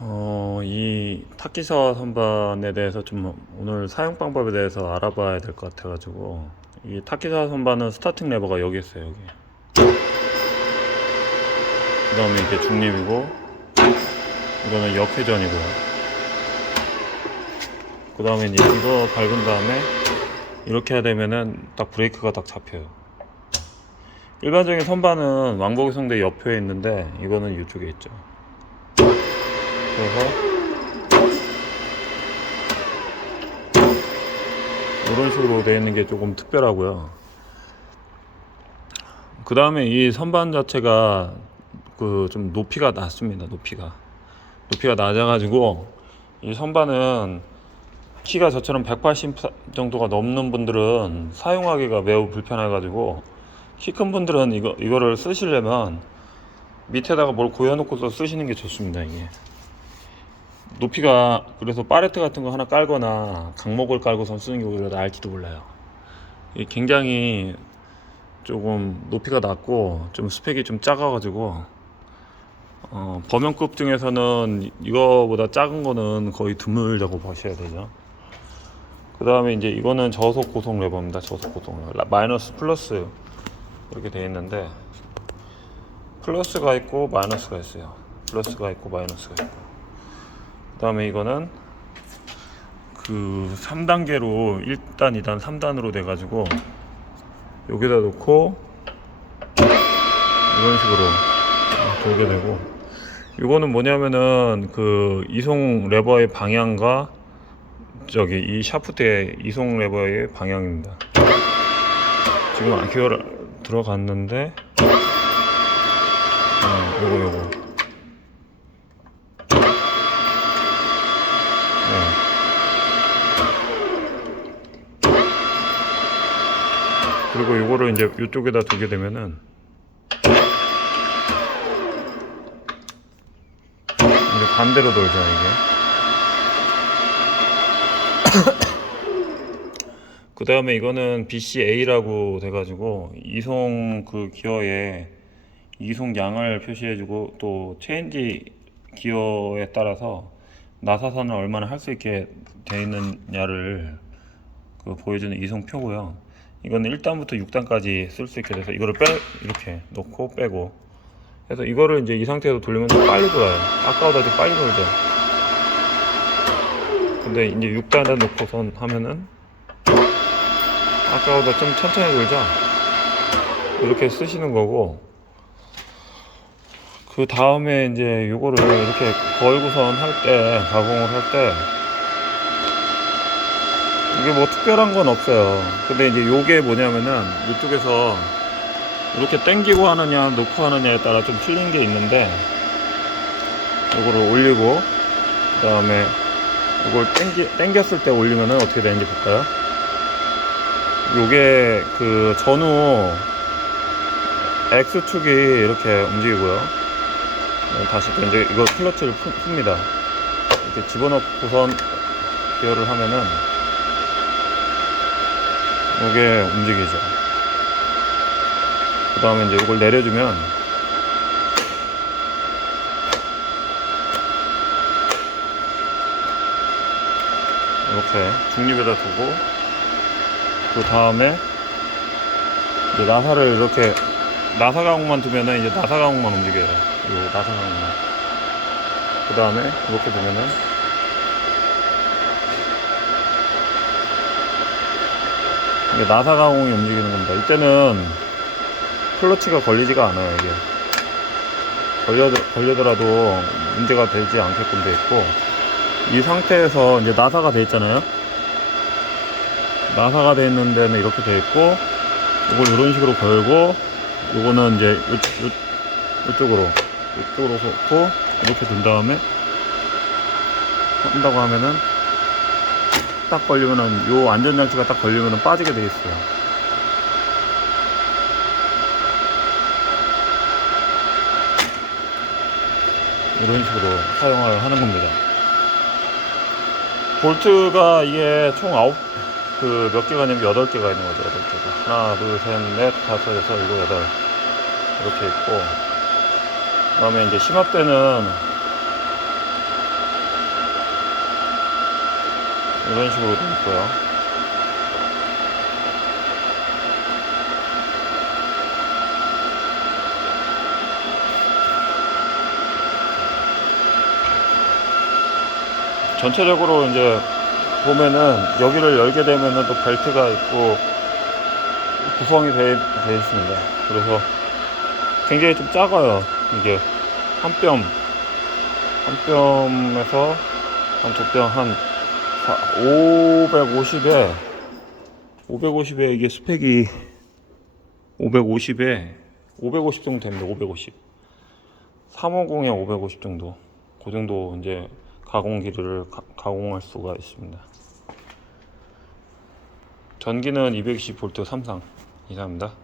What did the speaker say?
어, 이 타키사 선반에 대해서 좀 오늘 사용 방법에 대해서 알아봐야 될 것 같아가지고. 이 타키사 선반은 스타팅 레버가 여기 있어요 여기. 그 다음에 이게 중립이고 이거는 역회전이고요. 그 다음에 이거 밟은 다음에 이렇게 해야 되면은 딱 브레이크가 딱 잡혀요. 일반적인 선반은 왕복의 성대 옆에 있는데 이거는 이쪽에 있죠 그래서 이런 식으로 되어 있는 게 조금 특별하고요. 그 다음에 이 선반 자체가 그 좀 높이가 낮습니다. 높이가 높이가 낮아가지고 이 선반은 키가 저처럼 180 정도가 넘는 분들은 사용하기가 매우 불편해가지고 키 큰 분들은 이거 이거를 쓰시려면 밑에다가 뭘 고여놓고서 쓰시는 게 좋습니다. 이게. 높이가 그래서 파레트 같은 거 하나 깔거나 강목을 깔고선 쓰는 게 오히려 나을지도 몰라요. 굉장히 조금 높이가 낮고 좀 스펙이 좀 작아가지고 어, 범용급 중에서는 이거보다 작은 거는 거의 드물다고 보셔야 되죠. 그 다음에 이제 이거는 저속 고속 레버입니다. 저속 고속 레버. 라- 마이너스 플러스 이렇게 돼 있는데 플러스가 있고 마이너스가 있어요. 플러스가 있고 마이너스가 있고. 그다음에 이거는 그 3단계로 1단, 2단, 3단으로 돼 가지고 여기다 놓고 이런 식으로 돌게 되고 이거는 뭐냐면은 그 이송 레버의 방향과 저기 이 샤프트의 이송 레버의 방향입니다. 지금 안 기어 들어갔는데 어, 요거 요거 그리고 요거를 이제 이쪽에다 두게 되면은 이제 반대로 돌죠 이게. 그 다음에 이거는 BCA라고 돼가지고 이송 그 기어에 이송 양을 표시해주고 또 체인지 기어에 따라서 나사선을 얼마나 할 수 있게 돼 있느냐를 그 보여주는 이송표고요. 이거는 1단부터 6단까지 쓸 수 있게 돼서 이거를 빼 이렇게 놓고 빼고 그래서 이거를 이제 이 상태에서 돌리면 더 빨리 돌아요. 아까보다 더 빨리 돌죠. 근데 이제 6단에 놓고선 하면은 아까보다 좀 천천히 돌죠. 이렇게 쓰시는 거고 그 다음에 이제 요거를 이렇게 걸고선 할 때 가공을 할때 이게 뭐 특별한 건 없어요. 근데 이제 요게 뭐냐면은 이쪽에서 이렇게 당기고 하느냐 놓고 하느냐에 따라 좀 틀린 게 있는데 요거를 올리고 그 다음에 이걸 당기, 당겼을 때 올리면은 어떻게 되는지 볼까요? 요게 그 전후 X축이 이렇게 움직이고요. 네, 다시 또 이제 이거 클러치를 풉- 풉니다. 이렇게 집어넣고선 기어를 하면은 이게 움직이죠. 그 다음에 이제 이걸 내려주면 이렇게 중립에다 두고 그 다음에 이제 나사를 이렇게 나사 가공만 두면은 이제 나사 가공만 움직여요. 요 나사 가공만. 그 다음에 이렇게 보면은 이게 나사 가공이 움직이는 겁니다. 이때는 클러치가 걸리지가 않아요. 이게 걸려 걸려더라도 문제가 되지 않게끔 돼 있고 이 상태에서 이제 나사가 돼 있잖아요. 나사가 돼 있는 데는 이렇게 돼 있고 이걸 이런 식으로 걸고 요거는 이제 요, 요, 이쪽으로 이쪽으로 놓고 이렇게 둔 다음에 한다고 하면은 딱 걸리면은 요 안전장치가 딱 걸리면은 빠지게 돼 있어요. 이런 식으로 사용을 하는 겁니다. 볼트가 이게 총 아홉 그 몇 개가 있냐면 여덟 개가 있는 거죠. 여덟 개가 하나, 둘, 셋, 넷, 다섯, 여섯, 일곱, 여덟 이렇게 있고 그다음에 이제 심압대는 이런 식으로 돼 있고요. 전체적으로 이제 보면은 여기를 열게 되면은 또 벨트가 있고 구성이 돼, 돼 있습니다. 그래서 굉장히 좀 작아요. 이게 한 뼘, 한 뼘에서 한 두 뼘, 한 550에 550에 이게 스펙이 550에 550 정도 됩니다. 550. 350에 550 정도. 그 정도 이제 가공기를 가, 가공할 수가 있습니다. 전기는 220V 3상 이상입니다.